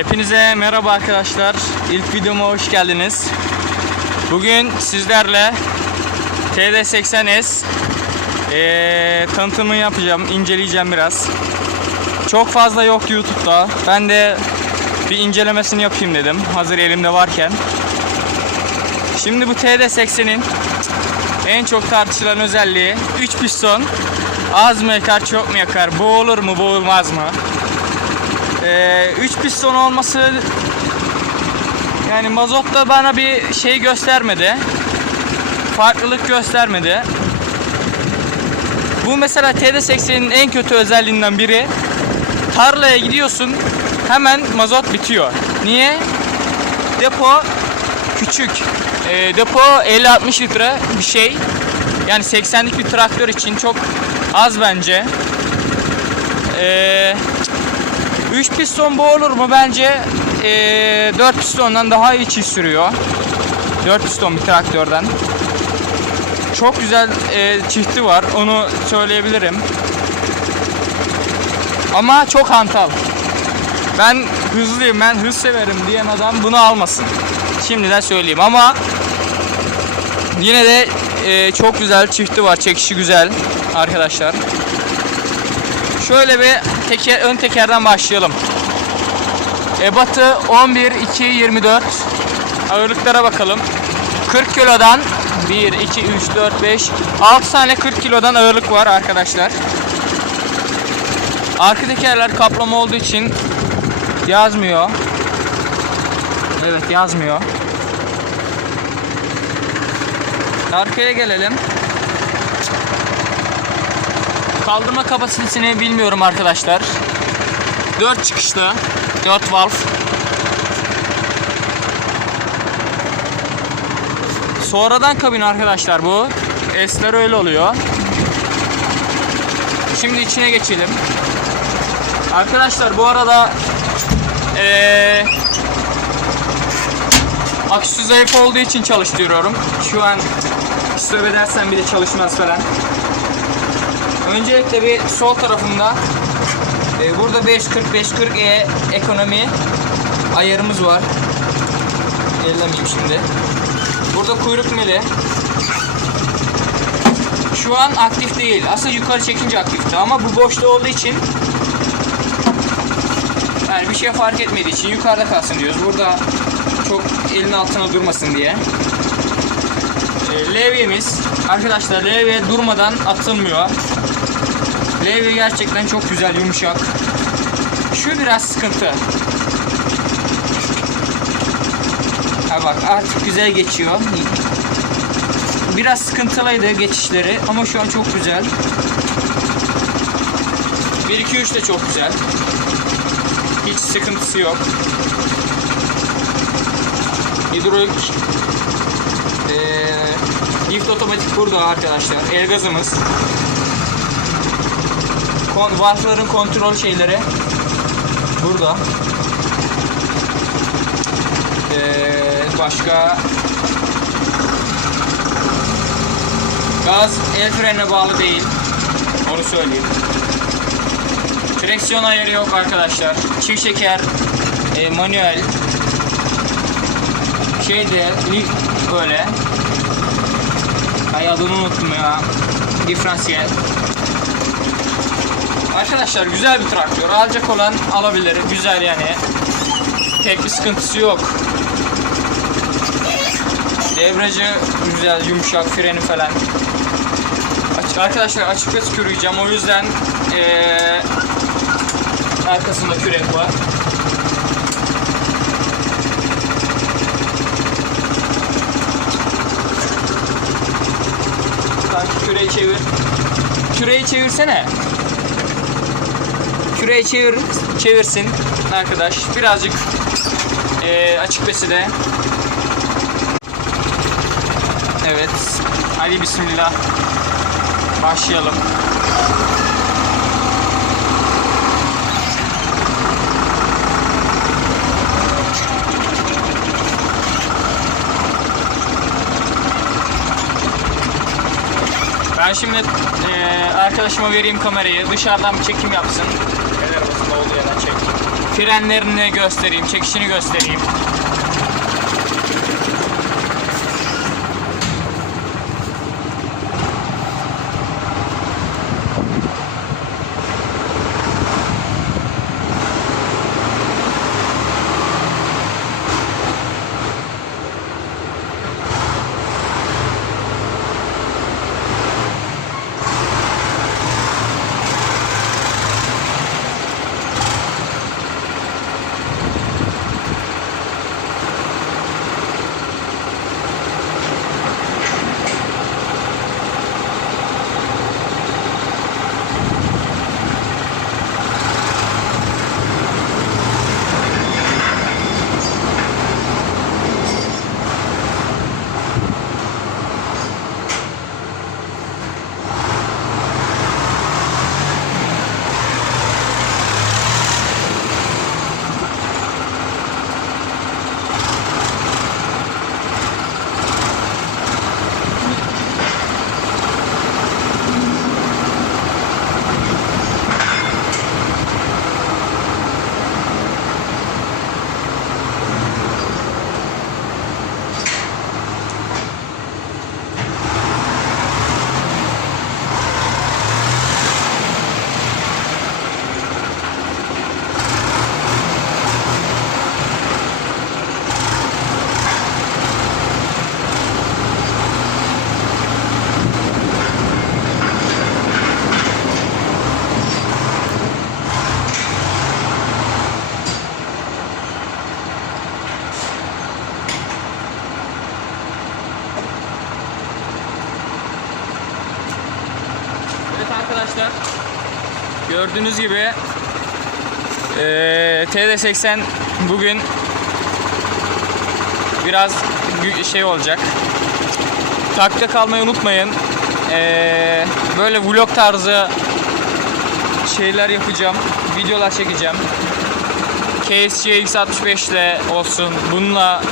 Hepinize merhaba arkadaşlar. İlk videoma hoş geldiniz. Bugün sizlerle TD80S eee tanıtımını yapacağım, inceleyeceğim biraz. Çok fazla yok YouTube'da. Ben de bir incelemesini yapayım dedim. Hazır elimde varken. Şimdi bu TD80'in en çok tartışılan özelliği 3 piston. Az mı yakar, çok mu yakar, boğulur mu, boğulmaz mı? 3 piston olması yani mazotta bana bir şey göstermedi. Farklılık göstermedi. Bu mesela TD80'in en kötü özelliğinden biri tarlaya gidiyorsun hemen mazot bitiyor. Niye? Depo küçük. Ee, depo 50-60 litre bir şey. Yani 80'lik bir traktör için çok az bence. Ee, 3 piston bu olur mu? Bence ee, 4 pistondan daha iyi çift sürüyor. 4 piston bir traktörden. Çok güzel ee, çifti var. Onu söyleyebilirim. Ama çok hantal. Ben hızlıyım, ben hız severim diyen adam bunu almasın. Şimdiden söyleyeyim ama yine de ee, çok güzel çifti var. Çekişi güzel arkadaşlar. Şöyle bir teker, ön tekerden başlayalım. Ebatı 11, 2, 24. Ağırlıklara bakalım. 40 kilodan 1, 2, 3, 4, 5, 6 tane 40 kilodan ağırlık var arkadaşlar. Arka tekerler kaplama olduğu için yazmıyor. Evet yazmıyor. Arkaya gelelim. Kaldırma kapasitesini bilmiyorum arkadaşlar. 4 çıkışlı, 4 valve. Sonradan kabin arkadaşlar bu. S'ler öyle oluyor. Şimdi içine geçelim. Arkadaşlar bu arada ee, aküsü zayıf olduğu için çalıştırıyorum. Şu an stop edersem bile çalışmaz falan. Öncelikle bir sol tarafında e, burada 540 540 e ekonomi ayarımız var. Ellemeyeyim şimdi. Burada kuyruk mili. Şu an aktif değil. Aslında yukarı çekince aktifti ama bu boşta olduğu için yani bir şey fark etmediği için yukarıda kalsın diyoruz. Burada çok elin altına durmasın diye. E, levyemiz arkadaşlar levye durmadan atılmıyor. Levye gerçekten çok güzel, yumuşak. Şu biraz sıkıntı. Ha bak artık güzel geçiyor. Biraz sıkıntılıydı geçişleri ama şu an çok güzel. 1 2 3 de çok güzel. Hiç sıkıntısı yok. Hidrolik ee, lift otomatik burada arkadaşlar. El gazımız kon, valfların kontrol şeyleri burada. Ee, başka gaz el frenine bağlı değil. Onu söyleyeyim. Direksiyon ayarı yok arkadaşlar. Çift şeker, e, manuel. Şeyde böyle. Ay adını unuttum ya. Diferansiyel. Arkadaşlar güzel bir traktör. Alacak olan alabilir. Güzel yani. Pek bir sıkıntısı yok. Debriyajı güzel, yumuşak, freni falan. Arkadaşlar açık ve tüküreceğim. O yüzden ee, arkasında kürek var. Küreği çevir. Küreği çevirsene. Küreği çevir, çevirsin arkadaş. Birazcık eee açık beside. Evet. Hadi bismillah. Başlayalım. Ben şimdi eee, arkadaşıma vereyim kamerayı. Dışarıdan bir çekim yapsın. El arabasında olduğu yerden çek. Frenlerini göstereyim, çekişini göstereyim. Gördüğünüz gibi eee TD80 bugün biraz şey olacak. Takipte kalmayı unutmayın. Eee, böyle vlog tarzı şeyler yapacağım. Videolar çekeceğim. KSC X65 ile olsun. Bununla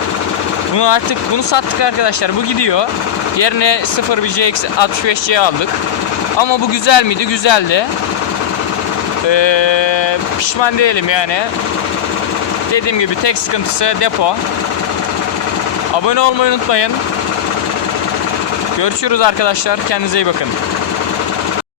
bunu artık bunu sattık arkadaşlar. Bu gidiyor. Yerine 0 bir CX65C aldık. Ama bu güzel miydi? Güzeldi. Ee, pişman değilim yani. Dediğim gibi tek sıkıntısı depo. Abone olmayı unutmayın. Görüşürüz arkadaşlar. Kendinize iyi bakın.